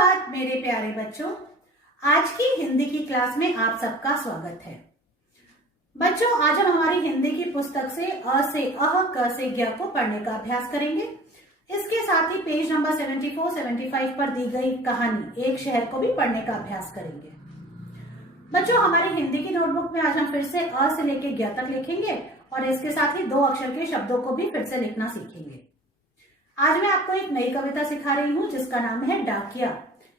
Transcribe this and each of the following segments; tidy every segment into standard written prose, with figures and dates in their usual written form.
सुप्रभात मेरे प्यारे बच्चों। आज की हिंदी की क्लास में आप सबका स्वागत है। बच्चों, आज हम हमारी हिंदी की पुस्तक से अ से अह, क से ज्ञ को पढ़ने का अभ्यास करेंगे। इसके साथ ही पेज नंबर 74, 75 पर दी गई कहानी एक शहर को भी पढ़ने का अभ्यास करेंगे। बच्चों, हमारी हिंदी की नोटबुक में आज हम फिर से अ से लेके ज्ञ तक लिखेंगे और इसके साथ ही 2 अक्षर के शब्दों को भी फिर से लिखना सीखेंगे। आज मैं आपको एक नई कविता सिखा रही हूँ जिसका नाम है डाकिया।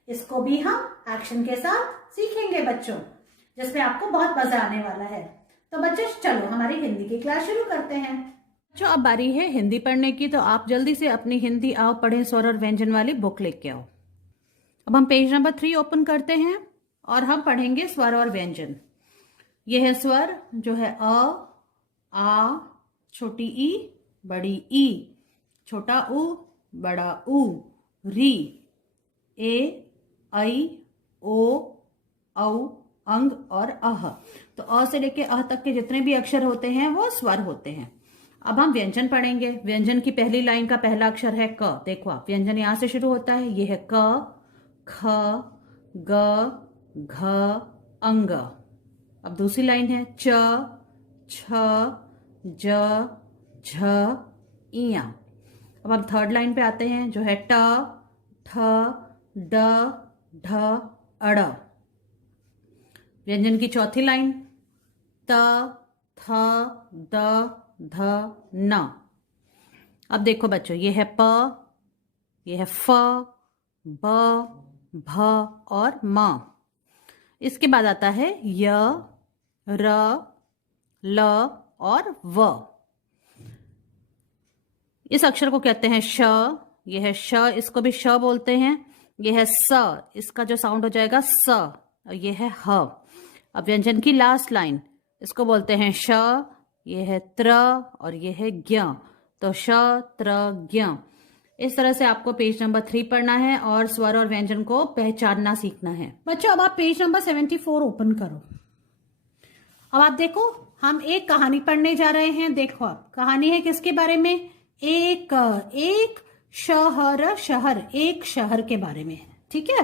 इसको भी हम एक्शन के साथ सीखेंगे बच्चों, जिसमें आपको बहुत मजा आने वाला है। तो बच्चों चलो हमारी हिंदी की क्लास शुरू करते हैं। बच्चों, अब बारी है हिंदी पढ़ने की, तो आप जल्दी से अपनी हिंदी आओ पढ़ें स्वर और व्यंजन वाली बुक लेके आओ। अब हम पेज नंबर 3 ओपन करते हैं और हम पढ़ेंगे स्वर और व्यंजन। यह है स्वर जो है अ, आ, छोटी ई, बड़ी ई, छोटा उ, बड़ा उ, री, ए, ऐ, ओ, औ, अंग और अह। तो अ से लेके अह तक के जितने भी अक्षर होते हैं वो स्वर होते हैं। अब हम व्यंजन पढ़ेंगे। व्यंजन की पहली लाइन का पहला अक्षर है क। देखो आप, व्यंजन यहां से शुरू होता है। यह है क, ख, ग, घ, अंग। अब दूसरी लाइन है च, छ, ज, झ, इया। अब हम थर्ड लाइन पे आते हैं जो है ट, ठ, ड, ढ, अड़। व्यंजन की चौथी लाइन त, थ, द, ध, न। अब देखो बच्चों, ये है प, ये है फ, ब, भ और म। इसके बाद आता है य, र, ल और व। इस अक्षर को कहते हैं श। यह है श, इसको भी श बोलते हैं। यह है स, इसका जो साउंड हो जाएगा स, और यह है ह। अब व्यंजन की लास्ट लाइन, इसको बोलते हैं श, यह है त्र और यह है ज्ञ। तो श, त्र, ज्ञ। इस तरह से आपको पेज नंबर 3 पढ़ना है और स्वर और व्यंजन को पहचानना सीखना है। बच्चों, अब आप पेज नंबर 74 ओपन करो। अब आप देखो, हम एक कहानी पढ़ने जा रहे हैं। देखो आप, कहानी है किसके बारे में? एक शहर, शहर, एक शहर के बारे में है। ठीक है,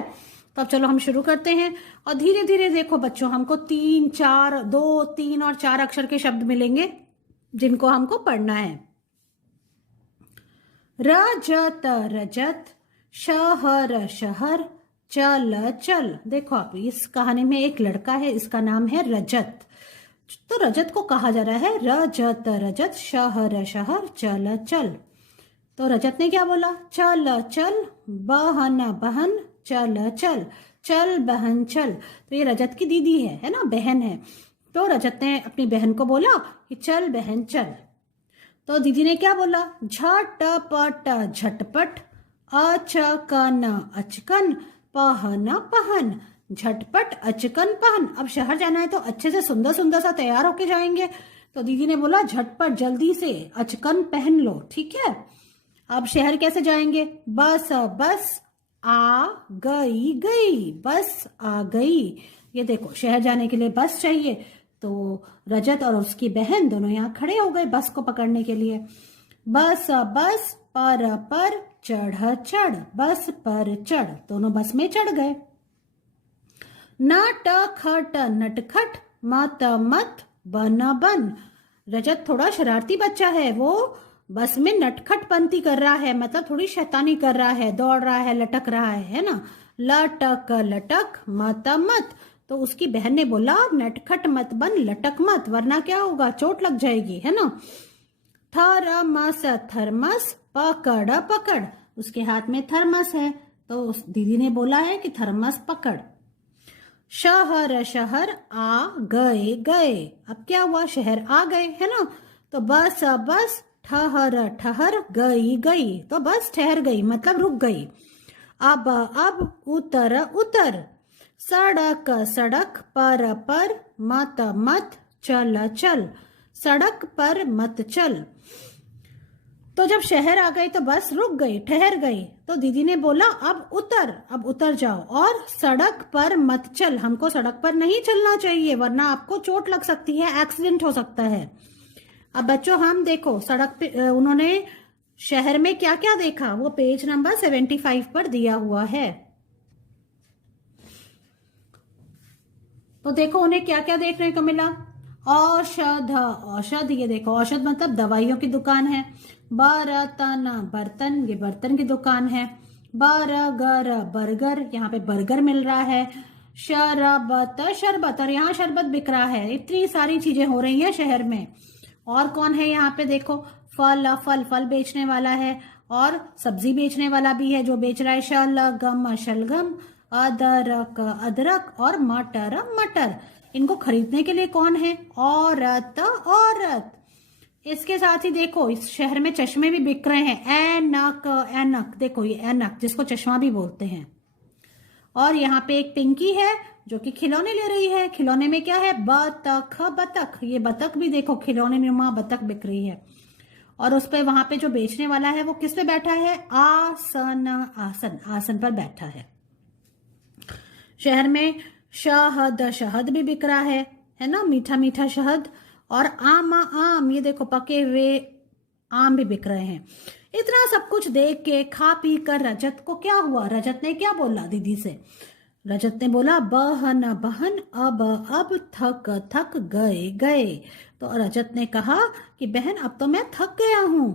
तो अब चलो हम शुरू करते हैं। और धीरे धीरे देखो बच्चों, हमको 3, 4, 2, 3 और 4 अक्षर के शब्द मिलेंगे जिनको हमको पढ़ना है। रजत, रजत, शहर, शहर, चल, चल। देखो आप, इस कहानी में एक लड़का है, इसका नाम है रजत। तो रजत को कहा जा रहा है रजत, रजत, शहर, शहर, चल, चल। तो रजत ने क्या बोला? चल, चल, बहन, बहन, चल, चल, चल बहन चल। तो ये रजत की दीदी है ना, बहन है। तो रजत ने अपनी बहन को बोला कि चल बहन चल। तो दीदी ने क्या बोला? झटपट, झटपट, अचकन, अचकन, पहन, पहन। झटपट, अचकन, पहन। अब शहर जाना है तो अच्छे से सुंदर सुंदर सा तैयार होके जाएंगे। तो दीदी ने बोला झटपट, जल्दी से अचकन पहन लो। ठीक है, अब शहर कैसे जाएंगे? बस, बस, आ गई, गई, बस आ गई। ये देखो, शहर जाने के लिए बस चाहिए। तो रजत और उसकी बहन दोनों यहाँ खड़े हो गए बस को पकड़ने के लिए। बस, बस, पर, चढ़, चढ़, बस पर चढ़। दोनों बस में चढ़ गए। नट खट, नटखट, मत मत, बन बन। रजत थोड़ा शरारती बच्चा है, वो बस में नटखट पंती कर रहा है, मतलब थोड़ी शैतानी कर रहा है, दौड़ रहा है, लटक रहा है ना। लटक, लटक, मत मत। तो उसकी बहन ने बोला नटखट मत बन, लटक मत, वरना क्या होगा? चोट लग जाएगी, है ना। थर्मस, थर्मस, पकड़, पकड़। उसके हाथ में थर्मस है, तो उस दीदी ने बोला है कि थर्मस पकड़। शहर, शहर, आ गए, गए। अब क्या हुआ? शहर आ गए, है ना। तो बस, बस, ठहर, ठहर, गई, गई। तो बस ठहर गई, मतलब रुक गई। अब, उतर, उतर। सड़क, सड़क, पर, मत मत, चल, चल। सड़क पर मत चल। तो जब शहर आ गई तो बस रुक गई, ठहर गई। तो दीदी ने बोला अब उतर जाओ और सड़क पर मत चल। हमको सड़क पर नहीं चलना चाहिए, वरना आपको चोट लग सकती है, एक्सीडेंट हो सकता है। अब बच्चों, हम देखो सड़क पे उन्होंने शहर में क्या क्या देखा, वो पेज नंबर 75 पर दिया हुआ है। तो देखो उन्हें क्या क्या देखने को मिला। औषध, औषध, ये देखो औषध मतलब दवाइयों की दुकान है। बर्तन, बर्तन, ये बर्तन की दुकान है। बर्गर, बर्गर, यहाँ पे बर्गर मिल रहा है। शरबत, शरबत, और यहाँ शरबत बिक रहा है। इतनी सारी चीजें हो रही हैं शहर में। और कौन है यहाँ पे देखो, फल, फल, फल बेचने वाला है और सब्जी बेचने वाला भी है जो बेच रहा है। शलगम, शलगम, अदरक, अदरक, और मटर, मटर। इनको खरीदने के लिए कौन है? औरत, औरत। इसके साथ ही देखो इस शहर में चश्मे भी बिक रहे हैं। ऐनक, ऐनक, देखो ये ऐनक जिसको चश्मा भी बोलते हैं। और यहाँ पे एक पिंकी है जो कि खिलौने ले रही है। खिलौने में क्या है? बतख, बतख, ये बतख भी देखो खिलौने में वहां बतख बिक रही है। और उस पे वहां पे जो बेचने वाला है वो किस पे बैठा है? आसन, आसन, आसन पर बैठा है। शहर में शहद, शहद भी बिक रहा है ना, मीठा मीठा शहद। और आम, आम, ये देखो पके हुए आम भी बिक रहे हैं। इतना सब कुछ देख के खा पी कर रजत को क्या हुआ? रजत ने क्या बोला दीदी से? रजत ने बोला बहन, बहन, अब थक थक गए गए। तो रजत ने कहा कि बहन अब तो मैं थक गया हूं।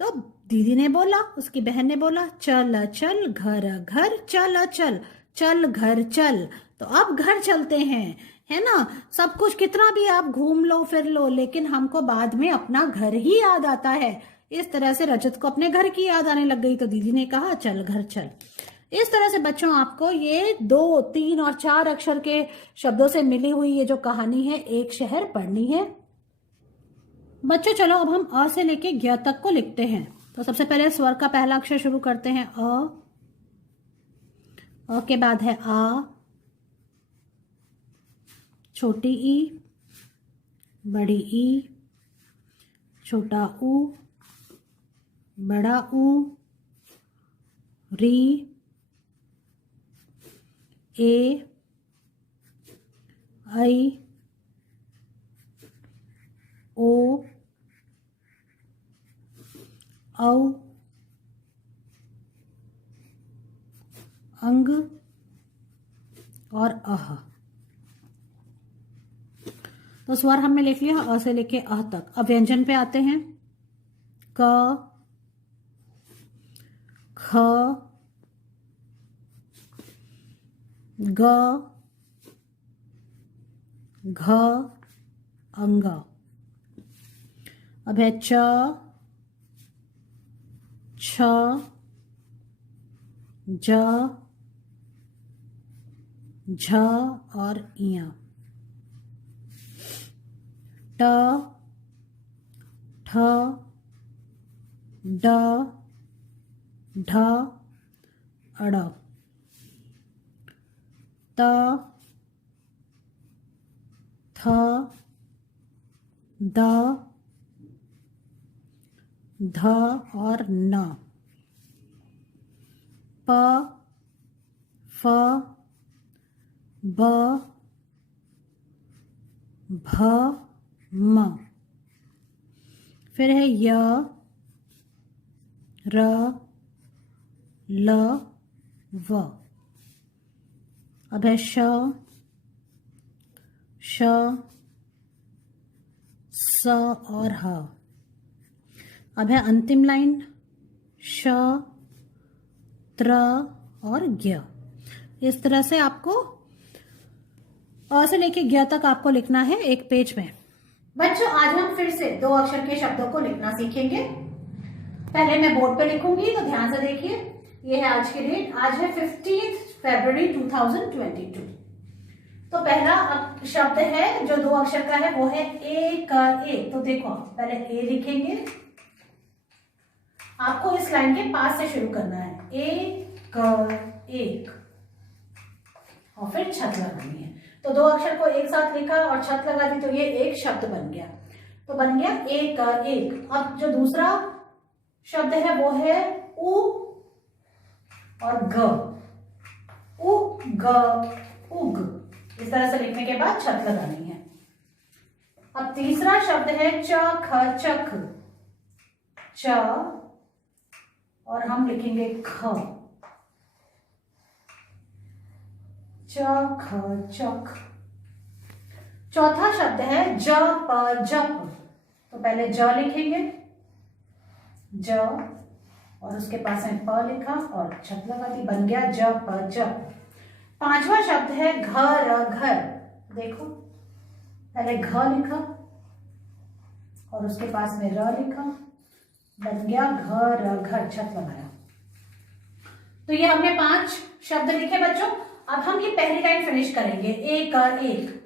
तो दीदी ने बोला, उसकी बहन ने बोला चल चल घर घर चल चल, चल घर चल। तो अब घर चलते हैं, है ना। सब कुछ कितना भी आप घूम लो फिर लो, लेकिन हमको बाद में अपना घर ही याद आता है। इस तरह से रजत को अपने घर की याद आने लग गई। तो दीदी ने कहा चल घर चल। इस तरह से बच्चों आपको ये 2, 3 और 4 अक्षर के शब्दों से मिली हुई ये जो कहानी है एक शहर पढ़नी है। बच्चों चलो अब हम अ से लेके ज्ञ तक को लिखते हैं। तो सबसे पहले स्वर का पहला अक्षर शुरू करते हैं अ के बाद है आ, छोटी ई, बड़ी ई, छोटा ऊ, बड़ा ऊ, री, ए, आई, ओ, औ, अंग और अह। तो स्वर हमने लिख लिया अ से लेके अह तक। अब व्यंजन पे आते हैं। क, ख, ग, घ, अंग। अब है च, छ, ज, झ और इया। ट, ठ, ड, ढ, अड़। त, थ, द, ध और न। प, फ, ब, भ, म। फिर है य, र, ल, व। अब है श, श, स और ह। अब है अंतिम लाइन श, त्र और ज्ञ। इस तरह से आपको अ से लेके ज्ञ तक आपको लिखना है एक पेज में। बच्चों आज हम फिर से 2 अक्षर के शब्दों को लिखना सीखेंगे। पहले मैं बोर्ड पे लिखूंगी तो ध्यान से देखिए। ये है आज की डेट, आज है 15 फरवरी 2022। तो पहला शब्द है जो 2 अक्षर का है वो है एक। तो देखो पहले ए लिखेंगे, आपको इस लाइन के पास से शुरू करना है। एक और फिर छत लगानी है। तो 2 अक्षर को एक साथ लिखा और छत लगा दी तो ये एक शब्द बन गया। तो बन गया एक। अब जो दूसरा शब्द है वो है उ और ग। उ ग उग। इस तरह से लिखने के बाद छत लगानी है। अब तीसरा शब्द है चख, चख, च और हम लिखेंगे ख। चख, चख। चौथा शब्द है ज प जप। तो पहले ज लिखेंगे, ज, और उसके पास में प लिखा और छत लगा दी, बन गया ज प जप। पांचवा शब्द है घर घर। देखो पहले घ लिखा और उसके पास में र लिखा, बन गया घर घर, छत लगाया। तो ये हमने 5 शब्द लिखे बच्चों। अब हम ये पहली लाइन फिनिश करेंगे, एक एक।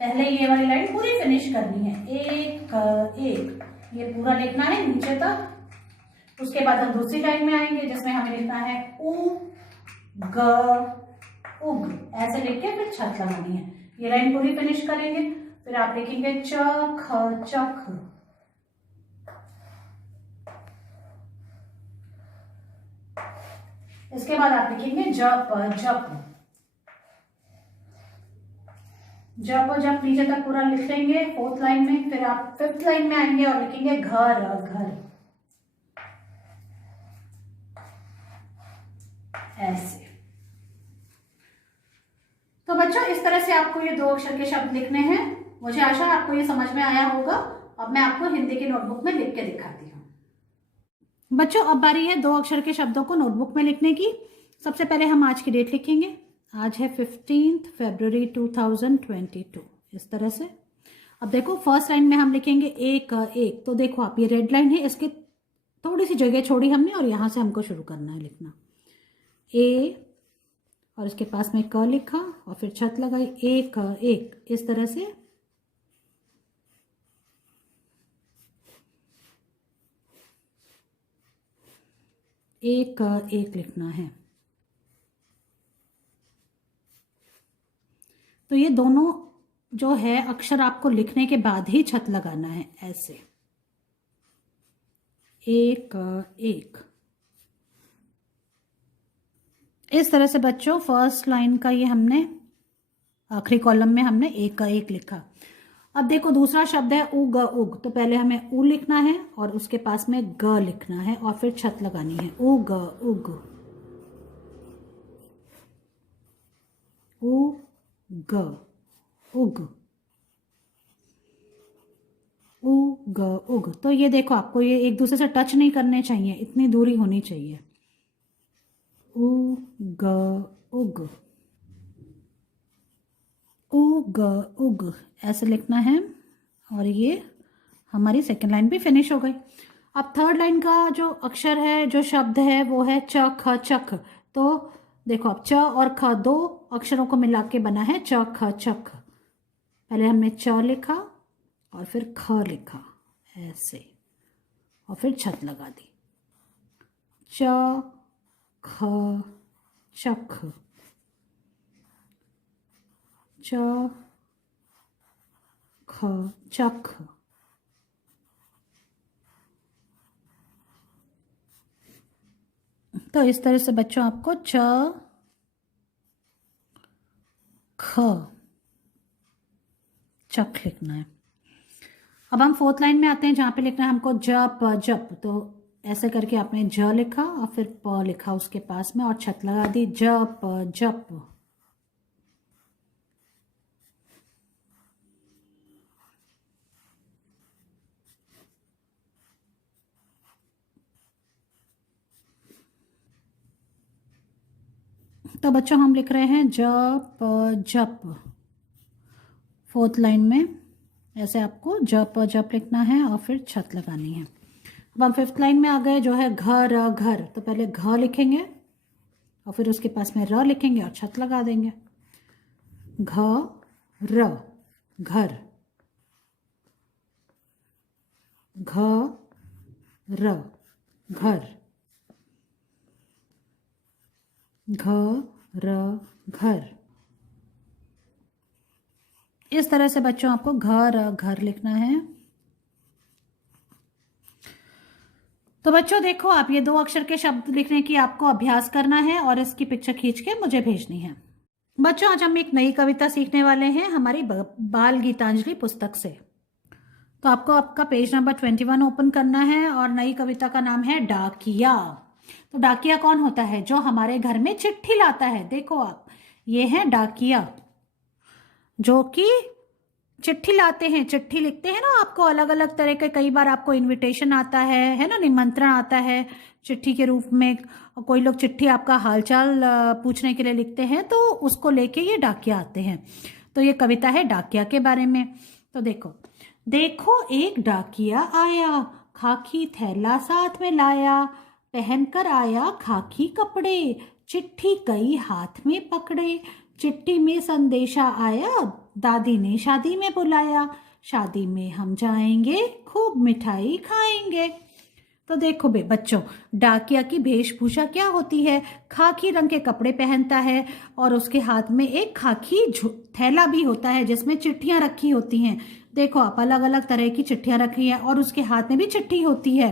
पहले ये वाली लाइन पूरी फिनिश करनी है, एक एक, ये पूरा लिखना है नीचे तक। उसके बाद हम दूसरी लाइन में आएंगे जिसमें हमें लिखना है उ ग उग, ऐसे लिख के फिर छत लगानी है। ये लाइन पूरी फिनिश करेंगे, फिर आप लिखेंगे च ख चख। इसके बाद आप लिखेंगे जप जप। जप जप नीचे तक पूरा लिख लेंगे 4th लाइन में। फिर आप 5th लाइन में आएंगे और लिखेंगे घर घर, ऐसे। तो बच्चों इस तरह से आपको ये 2 अक्षर के शब्द लिखने हैं। मुझे आशा है आपको ये समझ में आया होगा। अब मैं आपको हिंदी की नोटबुक में लिख के दिखाती हूँ। बच्चों अब बारी है 2 अक्षर के शब्दों को नोटबुक में लिखने की। सबसे पहले हम आज की डेट लिखेंगे। आज है 15 फरवरी 2022, इस तरह से। अब देखो फर्स्ट लाइन में हम लिखेंगे एक एक। तो देखो आप, ये रेड लाइन है, इसकी थोड़ी सी जगह छोड़ी हमने और यहाँ से हमको शुरू करना है लिखना। ए और इसके पास में क लिखा और फिर छत लगाई, एक एक, इस तरह से। एक एक लिखना है। तो ये दोनों जो है अक्षर आपको लिखने के बाद ही छत लगाना है, ऐसे। एक एक, इस तरह से बच्चों फर्स्ट लाइन का ये हमने आखिरी कॉलम में हमने एक का एक लिखा। अब देखो दूसरा शब्द है उग उग। तो पहले हमें उ लिखना है और उसके पास में ग लिखना है और फिर छत लगानी है, उग उग उग उग उग उग। तो ये देखो आपको ये एक दूसरे से टच नहीं करने चाहिए, इतनी दूरी होनी चाहिए। उग उग उग उग, ऐसे लिखना है। और ये हमारी सेकेंड लाइन भी फिनिश हो गई। अब थर्ड लाइन का जो अक्षर है, जो शब्द है, वो है च ख चख। तो देखो अब च और ख 2 अक्षरों को मिला के बना है च ख चख। पहले हमने च लिखा और फिर ख लिखा, ऐसे, और फिर छत लगा दी, च ख चख, च ख चख। तो इस तरह से बच्चों आपको च ख चख लिखना है। अब हम 4th लाइन में आते हैं जहां पे लिखना है हमको जप जप। तो ऐसे करके आपने ज लिखा और फिर प लिखा उसके पास में और छत लगा दी, जप जप। तो बच्चों हम लिख रहे हैं जप जप 4th लाइन में। ऐसे आपको जप जप लिखना है और फिर छत लगानी है। अब हम 5th लाइन में आ गए जो है घर घर। तो पहले घ लिखेंगे और फिर उसके पास में र लिखेंगे और छत लगा देंगे, घ र घर, घ र घर, घ र घर। इस तरह से बच्चों आपको घर घर लिखना है। तो बच्चों देखो आप, ये 2 अक्षर के शब्द लिखने की आपको अभ्यास करना है और इसकी पिक्चर खींच के मुझे भेजनी है। बच्चों आज हम एक नई कविता सीखने वाले हैं हमारी बाल गीतांजलि पुस्तक से। तो आपको आपका पेज नंबर 21 ओपन करना है और नई कविता का नाम है डाकिया। तो डाकिया कौन होता है? जो हमारे घर में चिट्ठी लाता है। देखो आप, ये है डाकिया, जो कि चिट्ठी लाते हैं, चिट्ठी लिखते हैं ना, आपको अलग अलग तरह के, कई बार आपको इनविटेशन आता है ना, निमंत्रण आता है चिट्ठी के रूप में। कोई लोग चिट्ठी आपका हालचाल पूछने के लिए लिखते हैं, तो उसको लेके ये डाकिया आते हैं। तो ये कविता है डाकिया के बारे में। तो देखो, देखो एक डाकिया आया, खाकी थैला साथ में लाया, पहनकर आया खाकी कपड़े, चिट्ठी कई हाथ में पकड़े, चिट्ठी में संदेशा आया, दादी ने शादी में बुलाया, शादी में हम जाएंगे, खूब मिठाई खाएंगे। तो देखो बच्चों, डाकिया की वेशभूषा क्या होती है? खाकी रंग के कपड़े पहनता है और उसके हाथ में एक खाकी थैला भी होता है जिसमें चिट्ठियां रखी होती हैं। देखो आप, अलग अलग तरह की चिट्ठियां रखी हैं और उसके हाथ में भी चिट्ठी होती है।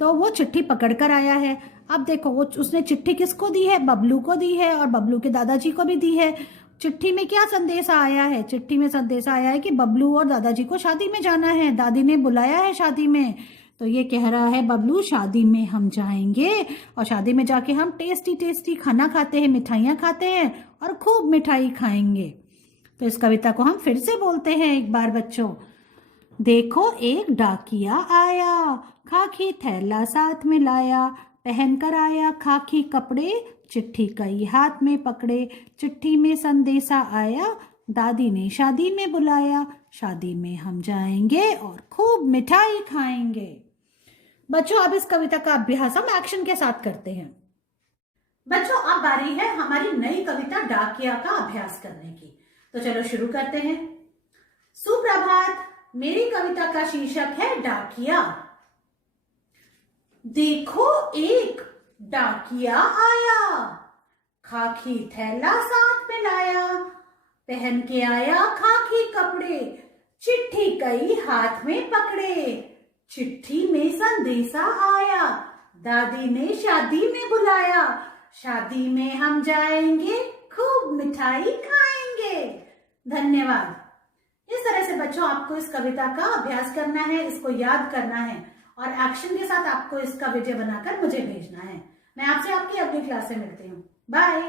तो वो चिट्ठी पकड़ कर आया है। अब देखो, वो उसने चिट्ठी किसको दी है? बबलू को दी है और बबलू के दादाजी को भी दी है। चिट्ठी में क्या संदेशा आया है? चिट्ठी में संदेशा आया है कि बबलू और दादाजी को शादी में जाना है, दादी ने बुलाया है शादी में। तो ये कह रहा है बबलू, शादी में हम जाएंगे और शादी में जाके हम टेस्टी टेस्टी खाना खाते हैं, मिठाइयाँ खाते हैं और खूब मिठाई खाएंगे। तो इस कविता को हम फिर से बोलते हैं एक बार बच्चों। देखो एक डाकिया आया, खाकी थैला साथ में लाया, पहनकर आया खाकी कपड़े, चिट्ठी कई हाथ में पकड़े, चिट्ठी में संदेशा आया, दादी ने शादी में बुलाया, शादी में हम जाएंगे और खूब मिठाई खाएंगे। बच्चों, अब इस कविता का अभ्यास हम एक्शन के साथ करते हैं। बच्चों, अब बारी है हमारी नई कविता डाकिया का अभ्यास करने की। तो चलो शुरू करते हैं। सुप्रभात, मेरी कविता का शीर्षक है डाकिया। देखो एक डाकिया आया, खाकी थैला साथ में लाया, पहन के आया खाकी कपड़े, चिट्ठी कई हाथ में पकड़े, चिट्ठी में संदेशा आया, दादी ने शादी में बुलाया, शादी में हम जाएंगे, खूब मिठाई खाएंगे। धन्यवाद। इस तरह से बच्चों आपको इस कविता का अभ्यास करना है, इसको याद करना है और एक्शन के साथ आपको इसका वीडियो बनाकर मुझे भेजना है। मैं आपसे आपकी अगली क्लास में मिलती हूँ। बाय।